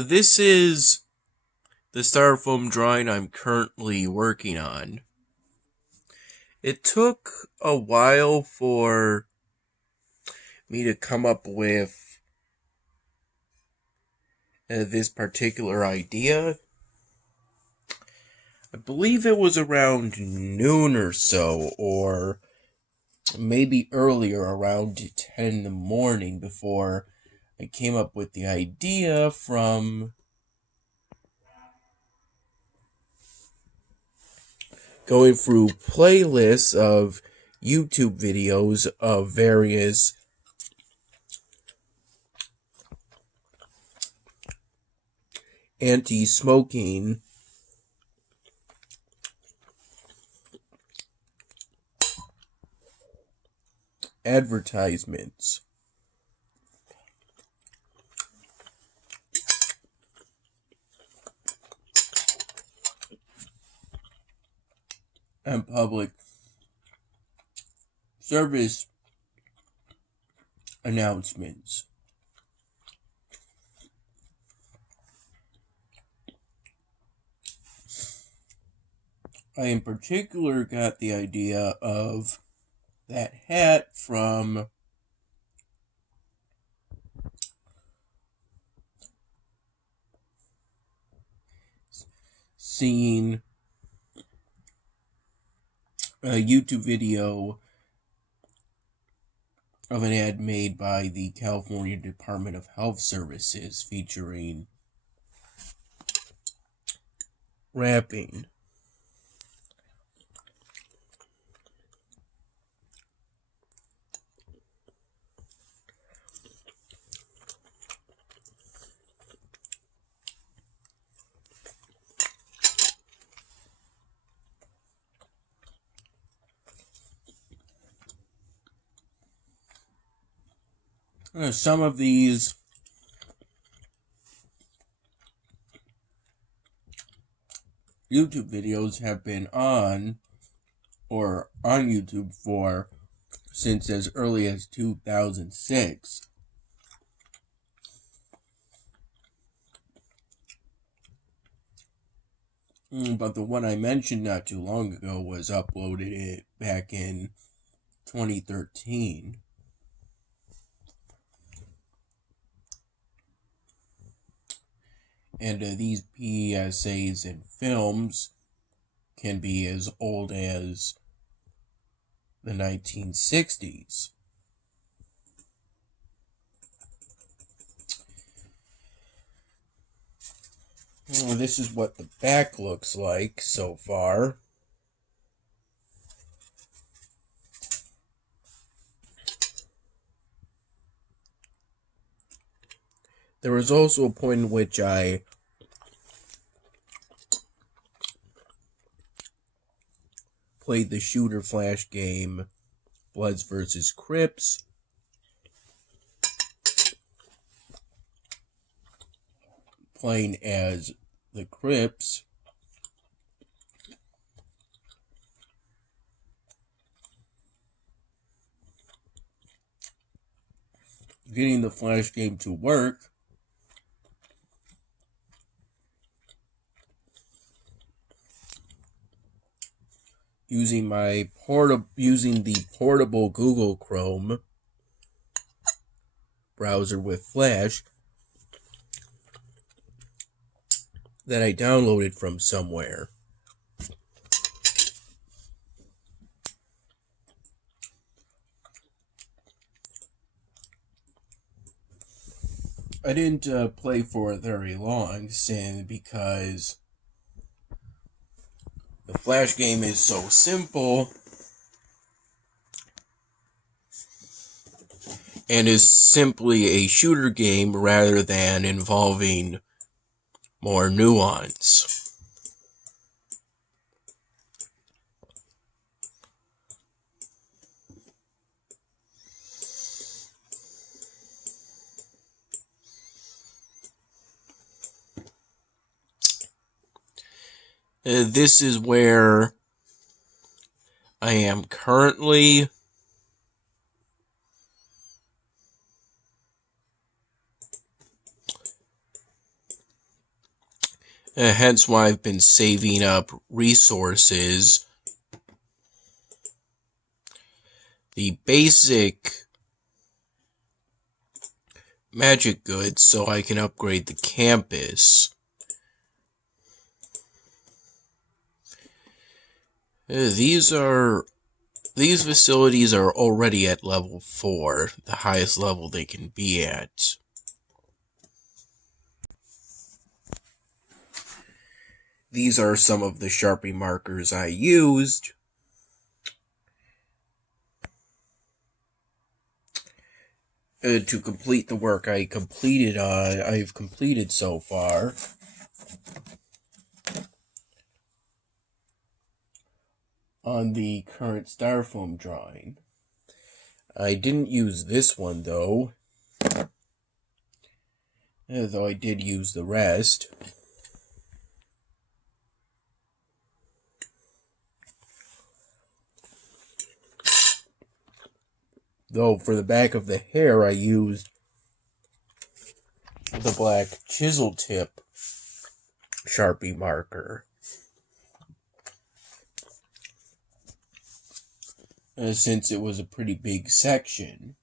This is the styrofoam drawing I'm currently working on. It took a while for me to come up with this particular idea. I believe it was around noon or so, or maybe earlier, around 10 in the morning, before I came up with the idea from going through playlists of YouTube videos of various anti-smoking advertisements. And public service announcements. I in particular got the idea of that hat from seeing a YouTube video of an ad made by the California Department of Health Services featuring rapping. Some of these YouTube videos have been on YouTube for since as early as 2006. But the one I mentioned not too long ago was uploaded back in 2013. And these PSAs and films can be as old as the 1960s. Well, this is what the back looks like so far. There was also a point in which I played the shooter flash game Bloods vs. Crips. Playing as the Crips. Getting the flash game to work. Using the portable Google Chrome browser with Flash that I downloaded from somewhere. I didn't play for very long, because the Flash game is so simple and is simply a shooter game rather than involving more nuance. This is where I am currently. Hence why I've been saving up resources. The basic magic goods so I can upgrade the campus. These facilities are already at level 4, the highest level they can be at. These are some of the Sharpie markers I used. To complete the work I've completed so far. On the current styrofoam drawing. I didn't use this one though I did use the rest. Though for the back of the hair I used the black chisel tip Sharpie marker. Since it was a pretty big section.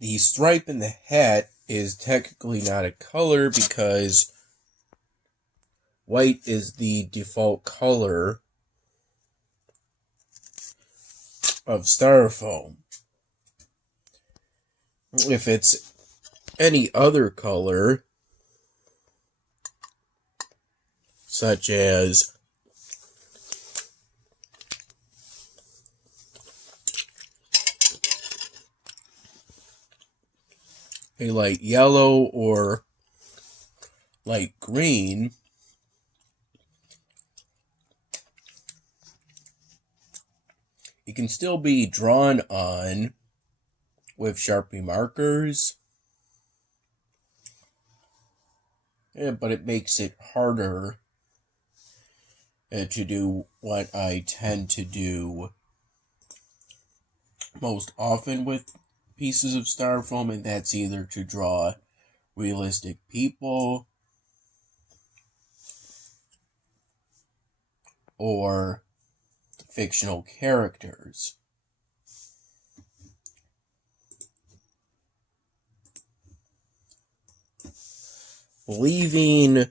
The stripe in the hat is technically not a color because white is the default color of styrofoam. If it's any other color, such as a light yellow or light green, it can still be drawn on with Sharpie markers, but it makes it harder to do what I tend to do most often with pieces of styrofoam, and that's either to draw realistic people or fictional characters. Leaving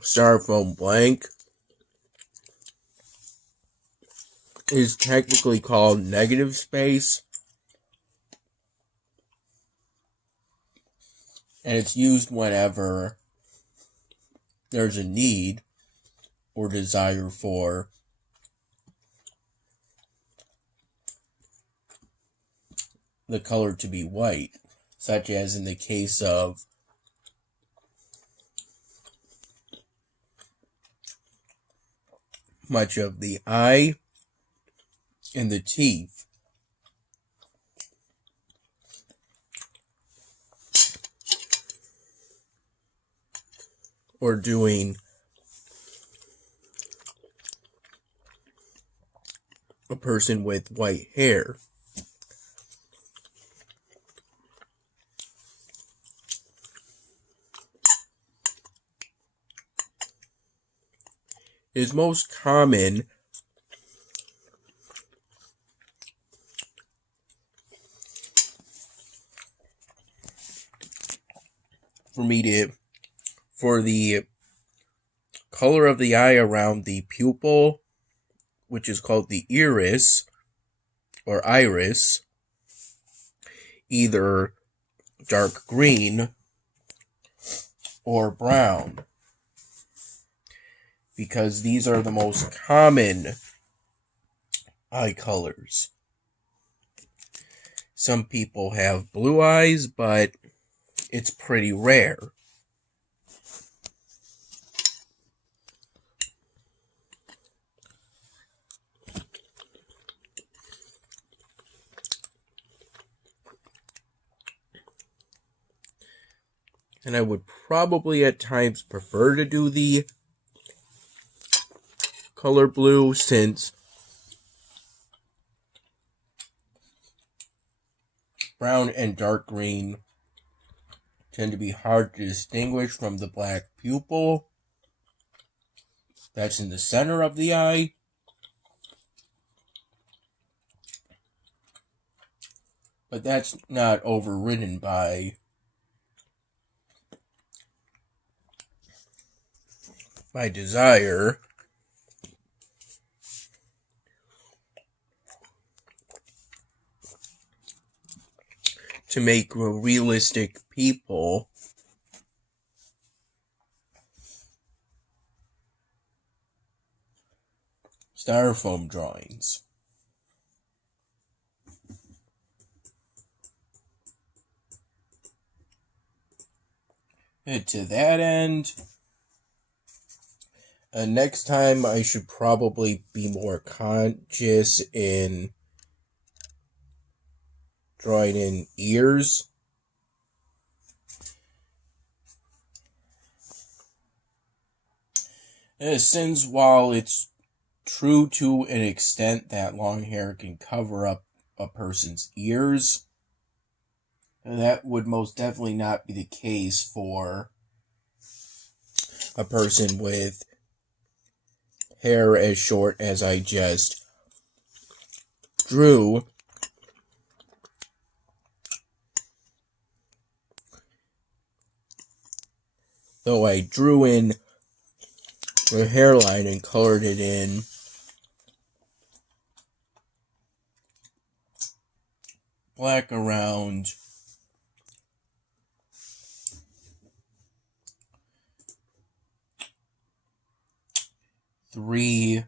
styrofoam blank is technically called negative space, and it's used whenever there's a need or desire for the color to be white, such as in the case of much of the eye and the teeth. Or doing a person with white hair. It is most common for the color of the eye around the pupil, which is called the iris, or iris, either dark green or brown, because these are the most common eye colors. Some people have blue eyes, but it's pretty rare. And I would probably at times prefer to do the color blue, since Brown and dark green tend to be hard to distinguish from the black pupil that's in the center of the eye. But that's not overridden by my desire to make realistic people styrofoam drawings. And to that end, next time I should probably be more conscious in drawing in ears. Since while it's true to an extent that long hair can cover up a person's ears, that would most definitely not be the case for a person with hair as short as I just drew. Though I drew in the hairline and colored it in black around three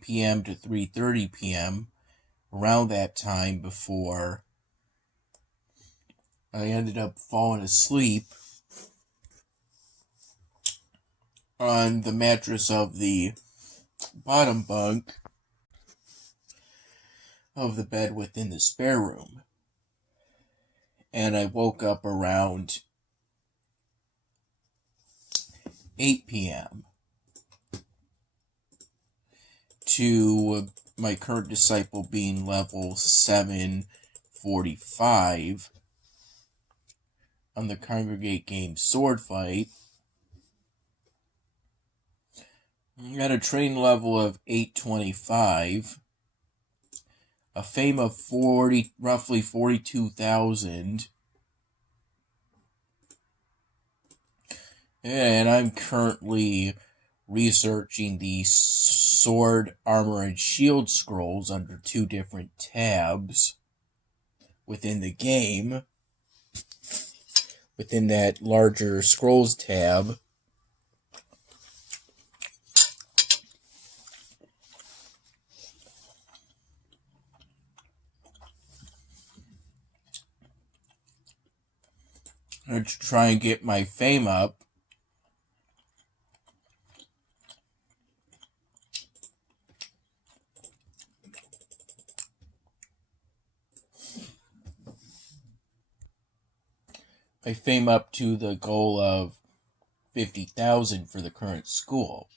p.m. to 3:30 p.m. around that time before I ended up falling asleep on the mattress of the bottom bunk of the bed within the spare room. And I woke up around 8 p.m. to my current disciple being level 745 on the Congregate Game sword fight. I got a train level of 825, a fame of roughly 42,000, and I'm currently researching the sword, armor, and shield scrolls under 2 different tabs within the game. Within that larger scrolls tab, to try and get my fame up. My fame up to the goal of 50,000 for the current school.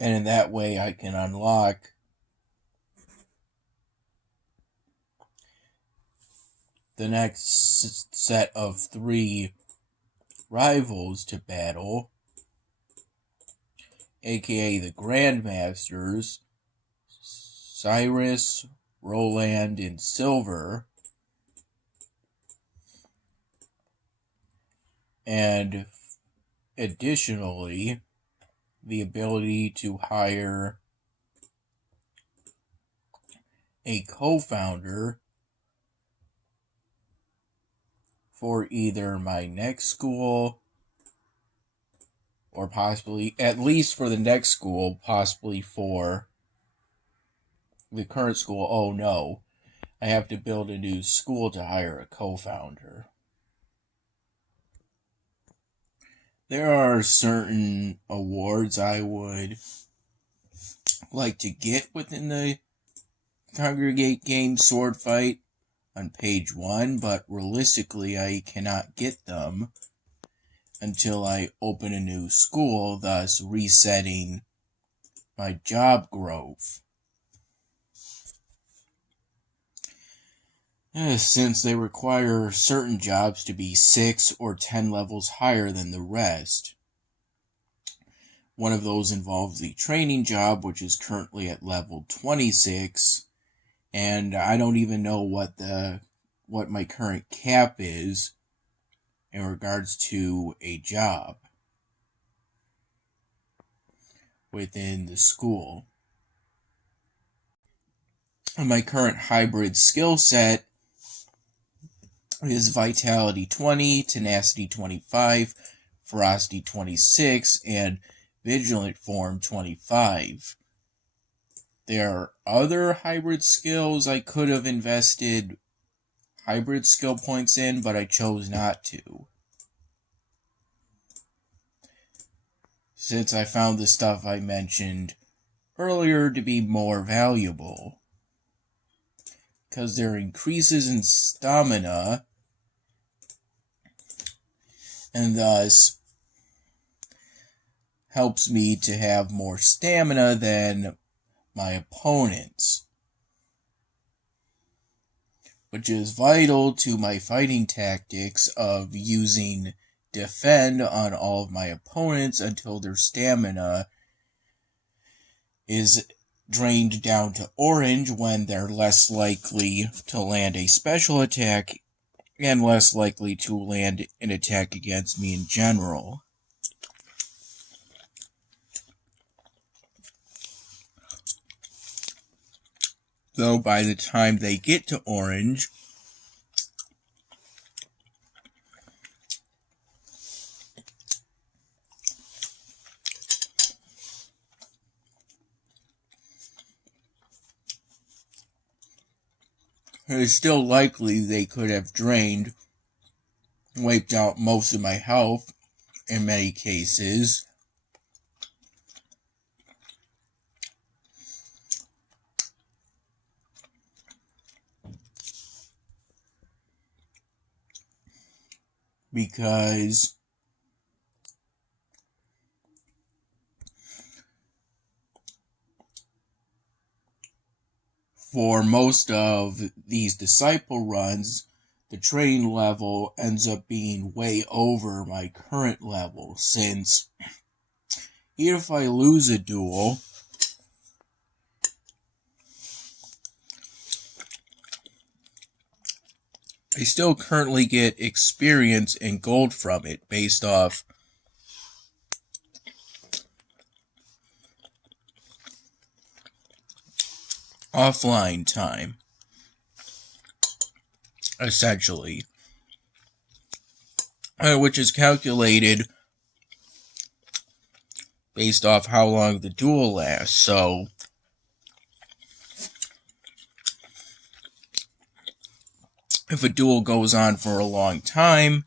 And in that way I can unlock the next set of 3 rivals to battle, aka the Grandmasters, Cyrus, Roland, and Silver, and additionally the ability to hire a co-founder for either my next school or possibly, at least for the next school, possibly for the current school. Oh no, I have to build a new school to hire a co-founder. There are certain awards I would like to get within the Congregate Game sword fight on page 1, but realistically I cannot get them until I open a new school, thus resetting my job growth. since they require certain jobs to be 6 or 10 levels higher than the rest. One of those involves the training job, which is currently at level 26, and I don't even know what my current cap is in regards to a job within the school. My current hybrid skill set is Vitality 20, Tenacity 25, Ferocity 26, and Vigilant Form 25. There are other hybrid skills I could have invested hybrid skill points in, but I chose not to, since I found the stuff I mentioned earlier to be more valuable, because there are increases in stamina, and thus helps me to have more stamina than my opponents, which is vital to my fighting tactics of using defend on all of my opponents until their stamina is drained down to orange, when they're less likely to land a special attack and less likely to land an attack against me in general. Though by the time they get to orange, it's still likely they could have wiped out most of my health in many cases. Because for most of these disciple runs, the training level ends up being way over my current level, since even if I lose a duel, I still currently get experience and gold from it based off offline time, essentially, which is calculated based off how long the duel lasts. So if a duel goes on for a long time,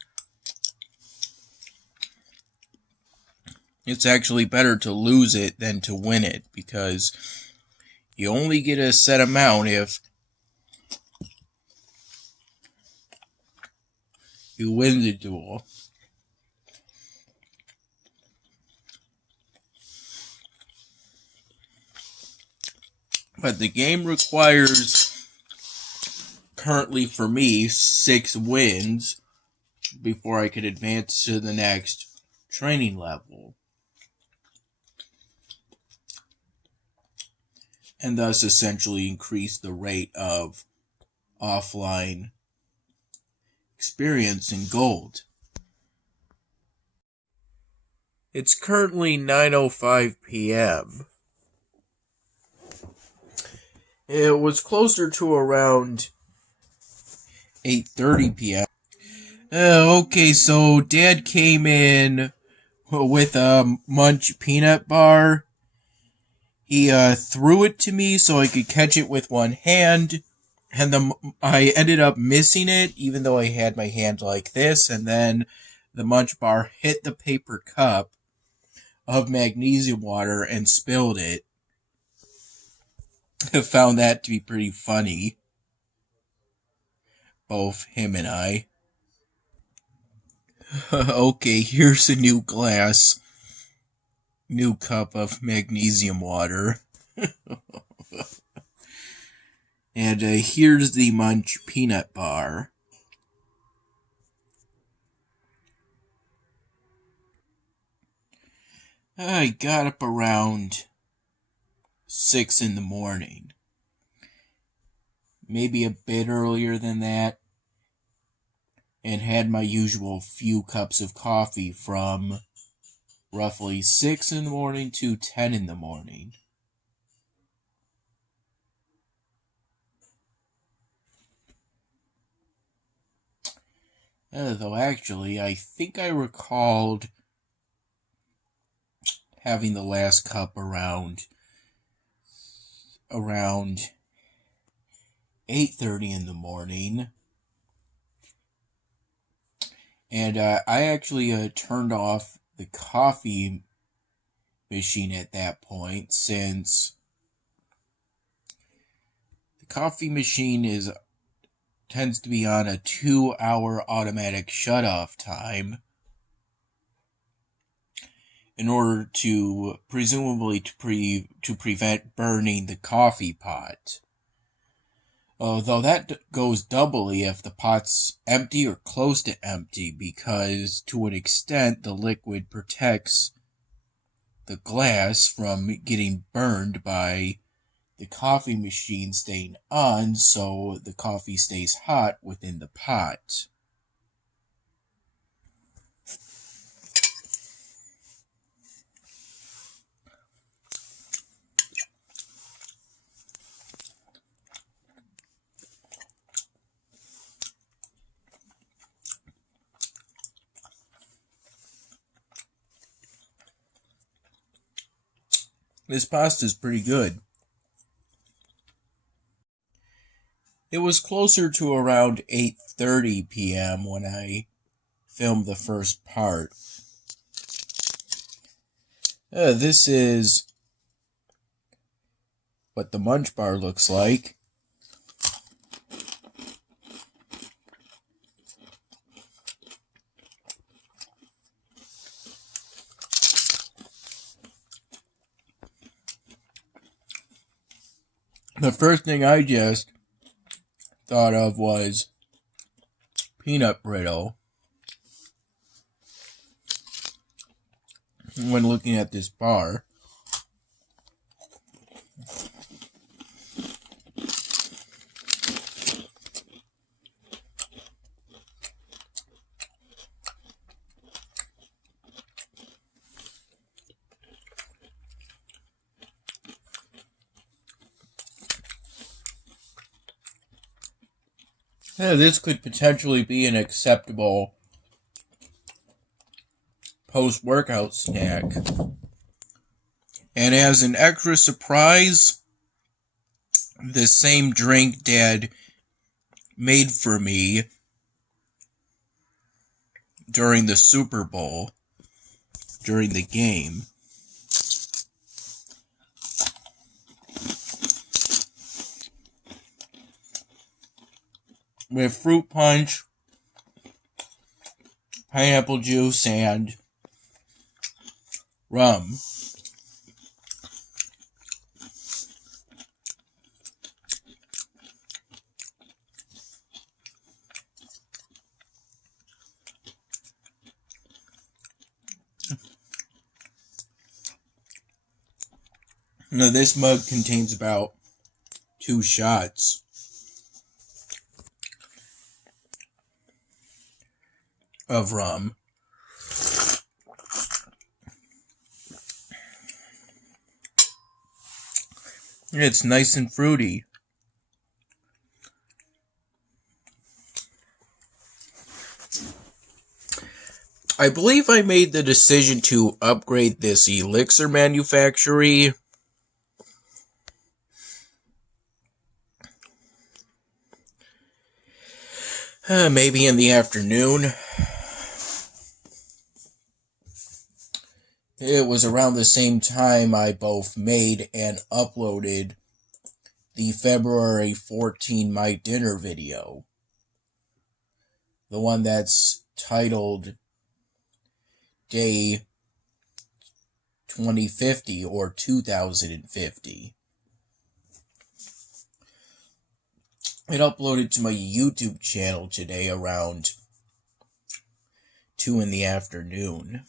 it's actually better to lose it than to win it, because you only get a set amount if you win the duel. But the game requires, currently for me, 6 wins before I could advance to the next training level, and thus essentially increase the rate of offline experience in gold. It's currently 9:05 p.m. It was closer to around 8:30 p.m. Okay, so Dad came in with a Munch peanut bar. He threw it to me so I could catch it with one hand, and I ended up missing it, even though I had my hand like this, and then the Munch bar hit the paper cup of magnesium water and spilled it. I found that to be pretty funny, both him and I. Okay, here's a new cup of magnesium water. And here's the Munch peanut bar. I got up around 6 in the morning. Maybe a bit earlier than that. And had my usual few cups of coffee from roughly 6 in the morning to 10 in the morning. Though actually, I think I recalled having the last cup around 8:30 in the morning. And I actually turned off the coffee machine at that point, since the coffee machine tends to be on a 2-hour automatic shutoff time in order to presumably to prevent burning the coffee pot. Though that goes doubly if the pot's empty or close to empty, because to an extent the liquid protects the glass from getting burned by the coffee machine staying on, so the coffee stays hot within the pot. This pasta is pretty good. It was closer to around 8:30 p.m. when I filmed the first part. This is what the munch bar looks like. The first thing I just thought of was peanut brittle when looking at this bar. This could potentially be an acceptable post-workout snack. And as an extra surprise, the same drink Dad made for me during the Super Bowl, during the game. With fruit punch, pineapple juice, and rum. Now, this mug contains about 2 shots of rum. It's nice and fruity. I believe I made the decision to upgrade this elixir manufactory maybe in the afternoon. It was around the same time I both made and uploaded the February 14 My Dinner video. The one that's titled Day 2050 or 2050. It uploaded to my YouTube channel today around 2 in the afternoon.